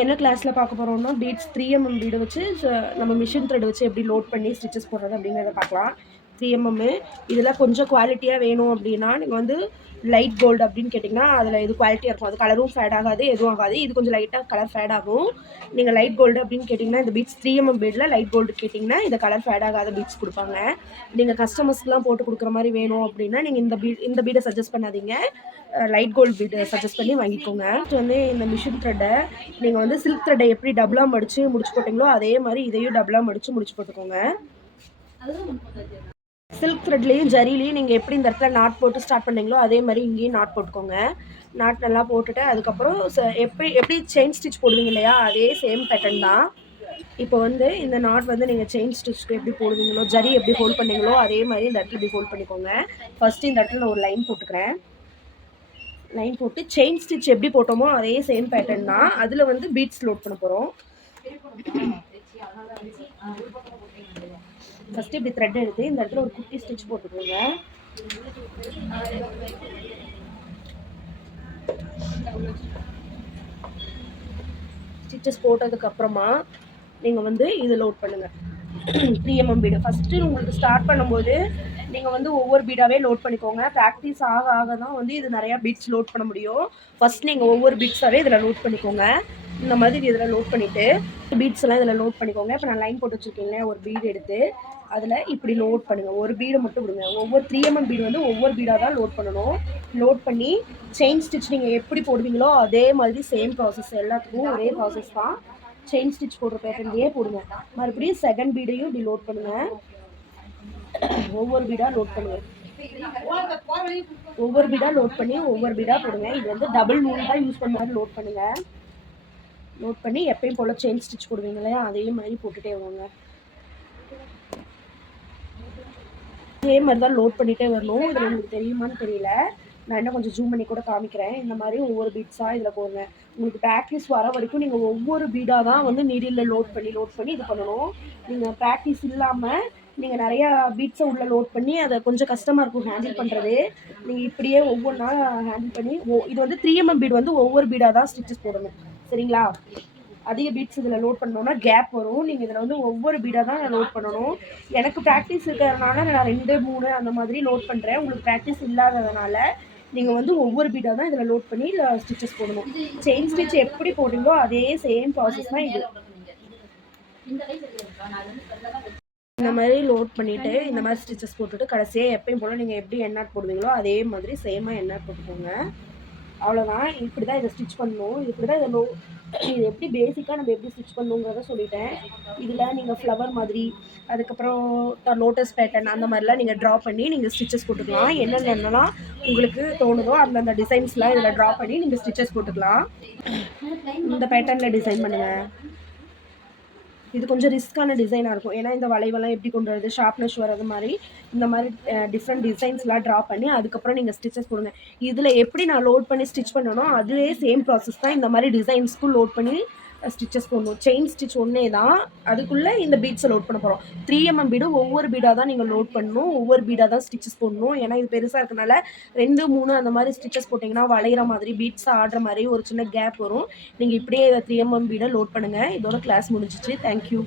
என்ன கிளாஸ்ல பார்க்க போறோம்னா, பீட்ஸ் 3mm பீட வச்சு நம்ம மிஷின் த்ரெட் வச்சு எப்படி லோட் பண்ணி ஸ்டிச்சஸ் போடுறது அப்படிங்கிறத பார்க்கலாம். 3mm இதில கொஞ்சம் குவாலிட்டியா வேணும் அப்படின்னா, நீங்க வந்து லைட் கோல்டு அப்படின்னு கேட்டிங்கன்னா, அதில இது குவாலிட்டியா இருக்கும். அது கலரும் ஃபேட் ஆகாது, எதுவும் ஆகாது. இது கொஞ்சம் லைட்டா கலர் ஃபேட் ஆகும். நீங்க லைட் கோல்டு அப்படின்னு கேட்டிங்கன்னா, இந்த பீட்ஸ் 3mm பீட்ல லைட் கோல்டு கேட்டிங்கன்னா, இந்த கலர் ஃபேட் ஆகாத பீட்ஸ் குடுப்பாங்க. நீங்க கஸ்டமர்ஸ்க்குலாம் போட்டு குடுக்குற மாரி வேணும் அப்படின்னா, நீங்க இந்த பீட சஜெஸ்ட் பண்ணாதீங்க. லைட் கோல்டு பீட் சஜெஸ்ட் பண்ணி வாங்கிக்கோங்க. வந்து இந்த மிஷின் த்ரெட்டை நீங்கள் வந்து சில்க் த்ரெட்டை எப்படி டபுளாக மடித்து முடிச்சு போட்டிங்களோ அதே மாதிரி இதையும் டபுளாக மடித்து முடிச்சு போட்டுக்கோங்க. சில்க் த்ரெட்லேயும் ஜரிலையும் நீங்கள் எப்படி இந்த இடத்துல நாட் போட்டு ஸ்டார்ட் பண்ணீங்களோ அதே மாதிரி இங்கேயும் நாட் போட்டுக்கோங்க. நாட் நல்லா போட்டுட்டு அதுக்கப்புறம் எப்படி செயின் ஸ்டிச் போடுவீங்க இல்லையா, அதே சேம் பேட்டர்ன் தான். இப்போ வந்து இந்த நாட் வந்து நீங்கள் செயின் ஸ்டிச்சுக்கு எப்படி போடுவீங்களோ, ஜரி எப்படி ஹோல்ட் பண்ணீங்களோ அதே மாதிரி இந்த இடத்துல இப்படி ஹோல்ட் பண்ணிக்கோங்க. ஃபஸ்ட்டு இந்த இடத்துல நான் ஒரு லைன் போட்டுக்கிறேன். லைன் போட்டு செயின் ஸ்டிச் எப்படி போட்டோமோ அதே சேம் பேட்டர்ன் தான். அதில் வந்து பீட்ஸ் லோட் பண்ண போகிறோம். ஃபஸ்ட்டு இப்படி த்ரெட் எடுத்து இந்த இடத்துல ஒரு குட்டி ஸ்டிச் போட்டுக்கோங்க. ஸ்டிச்சஸ் போட்டதுக்கப்புறமா நீங்கள் வந்து இது லோட் பண்ணுங்கள். 3mm பீடு ஃபஸ்ட்டு உங்களுக்கு ஸ்டார்ட் பண்ணும்போது நீங்கள் வந்து ஒவ்வொரு பீடாகவே லோட் பண்ணிக்கோங்க. ப்ராக்டிஸ் ஆக ஆக தான் வந்து இது நிறையா பீட்ஸ் லோட் பண்ண முடியும். ஃபஸ்ட் நீங்கள் ஒவ்வொரு பீட்ஸாகவே இதில் லோட் பண்ணிக்கோங்க. இந்த மாதிரி இதில் லோட் பண்ணிவிட்டு பீட்ஸ் எல்லாம் இதில் லோட் பண்ணிக்கோங்க. இப்போ நான் லைன் போட்டு வச்சுருக்கீங்களே, ஒரு பீடு எடுத்து அதில் இப்படி லோட் பண்ணுங்கள். ஒரு பீடை மட்டும் விடுங்க. ஒவ்வொரு 3mm பீடு வந்து ஒவ்வொரு பீடாக தான் லோட் பண்ணணும். லோட் பண்ணி செயின் ஸ்டிச் நீங்கள் எப்படி போடுவீங்களோ அதே மாதிரி சேம் ப்ராசஸ், எல்லாத்துக்கும் ஒரே ப்ராசஸ் தான். செயின் ஸ்டிச் போடுற பேட்டர்ன்லேயே போடுங்க. மறுபடியும் செகண்ட் பீடையும் இப்படி லோட் பண்ணுங்கள். ஒவ்வொரு பீடாக லோட் பண்ணுங்கள். ஒவ்வொரு பீடாக லோட் பண்ணி ஒவ்வொரு பீடாக போடுங்க. இது வந்து டபுள் நூல் தான் யூஸ் பண்ண மாதிரி லோட் பண்ணுங்கள். லோட் பண்ணி எப்பயும் போல் செயின் ஸ்டிச் போடுவீங்க இல்லையா, அதே மாதிரி போட்டுகிட்டே வாங்க. அதே மாதிரி தான் லோட் பண்ணிகிட்டே வரணும். இதில் உங்களுக்கு தெரியுமான்னு தெரியல, நான் இன்னும் கொஞ்சம் ஜூம் பண்ணி கூட காமிக்கிறேன். இந்த மாதிரி ஒவ்வொரு பீட்ஸாக இதில் போடுங்க. உங்களுக்கு ப்ராக்டிஸ் வர வரைக்கும் நீங்கள் ஒவ்வொரு பீடாக தான் வந்து நீடிலில் லோட் பண்ணி இது பண்ணணும். நீங்கள் ப்ராக்டிஸ் இல்லாமல் நீங்கள் நிறையா பீட்ஸை உள்ளே லோட் பண்ணி அதை கொஞ்சம் கஷ்டமாக இருக்கும் ஹேண்டில் பண்ணுறது. நீங்கள் இப்படியே ஒவ்வொன்றா ஹேண்டில் பண்ணி இது வந்து 3mm பீடு வந்து ஒவ்வொரு பீடாக தான் ஸ்டிச்சஸ் போடணும். சரிங்களா? அதிக பீட்ஸ் இதில் லோட் பண்ணோன்னா கேப் வரும். நீங்கள் இதில் வந்து ஒவ்வொரு பீடாக தான் லோட் பண்ணணும். எனக்கு ப்ராக்டிஸ் இருக்கிறதுனால நான் 2, 3 அந்த மாதிரி லோட் பண்ணுறேன். உங்களுக்கு ப்ராக்டிஸ் இல்லாததுனால நீங்கள் வந்து ஒவ்வொரு பீடாக தான் இதில் லோட் பண்ணி ஸ்டிச்சஸ் போடணும். செயின் ஸ்டிச் எப்படி போடுறீங்களோ அதே சேம் ப்ராசஸ் தான் இது. இந்த மாதிரி லோட் பண்ணிவிட்டு இந்த மாதிரி ஸ்டிச்சஸ் போட்டுட்டு கடைசியாக எப்பயும் போல் நீங்கள் எப்படி எண்ணாட் போடுவீங்களோ அதே மாதிரி சேமாக எண்ணாட் போட்டுக்கோங்க. அவ்வளோதான். இப்படி தான் இதை ஸ்டிச் பண்ணணும். இப்படி தான் இது எப்படி பேசிக்காக நம்ம எப்படி ஸ்டிச் பண்ணணுங்கிறத சொல்லிட்டேன். இதில் நீங்கள் ஃப்ளவர் மாதிரி, அதுக்கப்புறம் லோட்டஸ் பேட்டர்ன் அந்த மாதிரிலாம் நீங்கள் ட்ரா பண்ணி நீங்கள் ஸ்டிச்சஸ் போட்டுக்கலாம். என்னென்னலாம் உங்களுக்கு தோணுதோ அந்தந்த டிசைன்ஸ்லாம் இதில் ட்ரா பண்ணி நீங்கள் ஸ்டிச்சஸ் போட்டுக்கலாம். இந்த பேட்டர்னில் டிசைன் பண்ணுங்கள். இது கொஞ்சம் ரிஸ்க்கான டிசைனாக இருக்கும். ஏன்னா இந்த வளைவெல்லாம் எப்படி கொண்டு வரது, ஷார்ப்னஸ் வர்றது மாதிரி இந்த மாதிரி டிஃப்ரெண்ட் டிசைன்ஸ்லாம் ட்ரா பண்ணி அதுக்கப்புறம் நீங்கள் ஸ்டிச்சஸ் போடுங்க. இதில் எப்படி நான் லோட் பண்ணி ஸ்டிச் பண்ணனோ அதுவே சேம் ப்ராசஸ் தான். இந்த மாதிரி டிசைன்ஸ்க்கும் லோட் பண்ணி ஸ்டிச்சஸ் போடணும். செயின் ஸ்டிச் ஒன்றே தான், அதுக்குள்ளே இந்த பீட்ஸை லோட் பண்ண போகிறோம். 3mm பீடு ஒவ்வொரு பீடாக தான் நீங்கள் லோட் பண்ணணும். ஒவ்வொரு பீடாக தான் ஸ்டிச்சஸ் போடணும். ஏன்னா இது பெருசாக இருக்கனால 2, 3 அந்த மாதிரி ஸ்டிச்சஸ் போட்டிங்கன்னா வளைகிற மாதிரி பீட்ஸ் ஆடுற மாதிரி ஒரு சின்ன கேப் வரும். நீங்கள் இப்படியே இதை 3mm பீடை லோட் பண்ணுங்கள். இதோட கிளாஸ் முடிஞ்சிச்சு. தேங்க்யூ.